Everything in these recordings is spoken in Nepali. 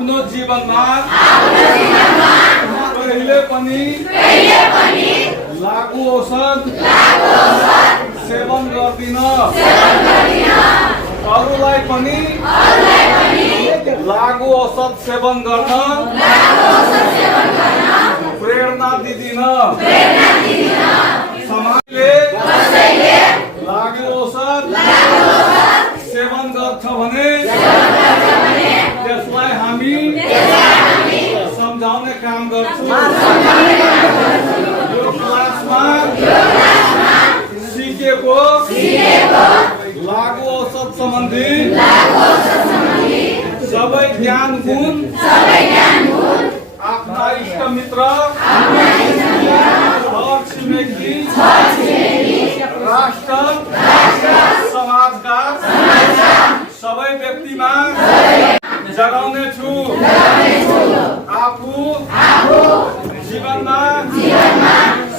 आफ्नो जीवनमा कहिले पनि लागू औषध सेवन गर्दिन। अरूलाई पनि लागू औषध सेवन गर्न प्रेरणा दिदिन। समाजले लागू औषध सेवन गर्छ भने त्यसलाई हामी सम्झाउने काम गर्छौं। यो क्लासमा सिकेको लागू औषध सम्बन्धी सबै ज्ञान गुण आफ्ना इष्ट मित्र छिमेकी राष्ट्र समाजका सबै व्यक्तिमा जगाउने छु। आफू जीवनमा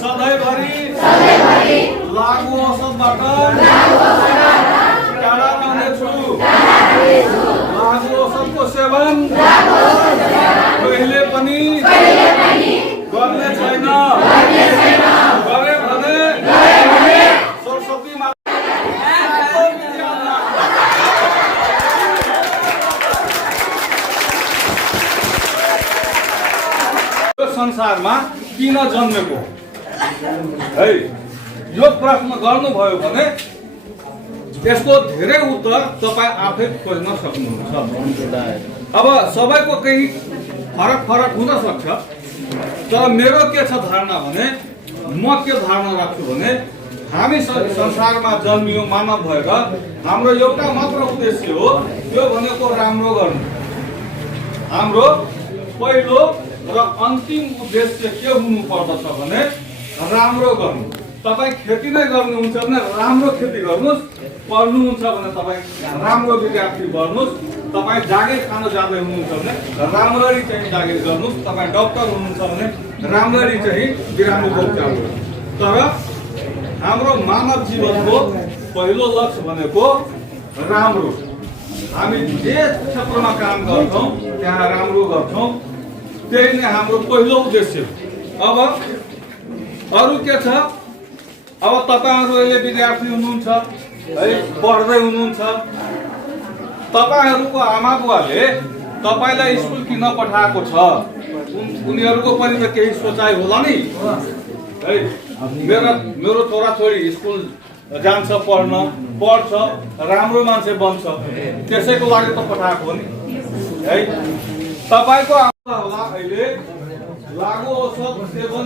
सधैँभरि लागू औषधबाट टाढा रहनेछु। लागू औषधको सेवन कहिले पनि गर्ने छैन। गरे भने सरस्वती माता संसारमा किन जन्मेको है यो प्रश्न गर्नुभयो भने यसको धेरै उत्तर तपाईं आफै खोज्न सक्नुहुन्छ। अब सबैको केही फरक फरक हुन सक्छ, तर मेरो के छ धारणा भने म के धारणा राख्छु भने हामी संसारमा जन्मियौं मानव भएर हाम्रो एउटा मात्र उद्देश्य हो, त्यो भनेको राम्रो गर्नु। हाम्रो पहिलो र अन्तिम उद्देश्य के हुनु पर्दछ भने राम्रो गर्नु। तपाई खेती नै गर्नुहुन्छ भने राम्रो खेती गर्नुस्, पढ्नुहुन्छ भने तपाई राम्रो विद्यार्थी बन्नुस्, तपाई जागिर खान जाँदै हुनुहुन्छ भने राम्ररी चाहिँ जागिर गर्नुस्, तपाई डाक्टर हुनुहुन्छ भने राम्ररी चाहिँ बिरामी उपचार गर्नुस्। तर हाम्रो मानव जीवनको पहिलो लक्ष्य भनेको राम्रो। हामी जे क्षेत्रमा काम गर्छौं त्यहाँ राम्रो गर्छौं, त्यही नै हाम्रो पहिलो उद्देश्य हो। अब अरु के छ, अब तपाईहरु अहिले विद्यार्थी हुनुहुन्छ है, पढ्दै हुनुहुन्छ। तपाईहरुको आमाबुवाले तपाईलाई स्कुल किन पठाएको छ, उनीहरुको पनि त केही सोचाइ होला नि है। मेरो छोराछोरी स्कुल जान्छ, पढ्छ, राम्रो मान्छे बन्छ, त्यसैको लागि त पठाएको हो नि है। तपाईको होला अहिले लागू औषध सेवन